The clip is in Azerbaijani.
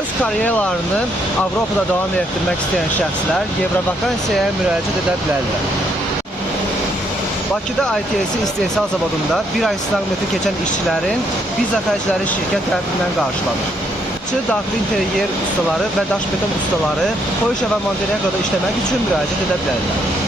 Öz karyeralarını Avropada davam etdirmək istəyən şəxslər Yevravansiyaya müraciət edə bilərlər. Bakıda ITS istehsal zavodunda bir ay sınaq müddəti keçən işçilərin viza xərcləri şirkət tərəfindən qarşılanır. Daxili interyer ustaları və daş beton ustaları Polşa və Montenegroda işləmək üçün müraciət edə bilərlər.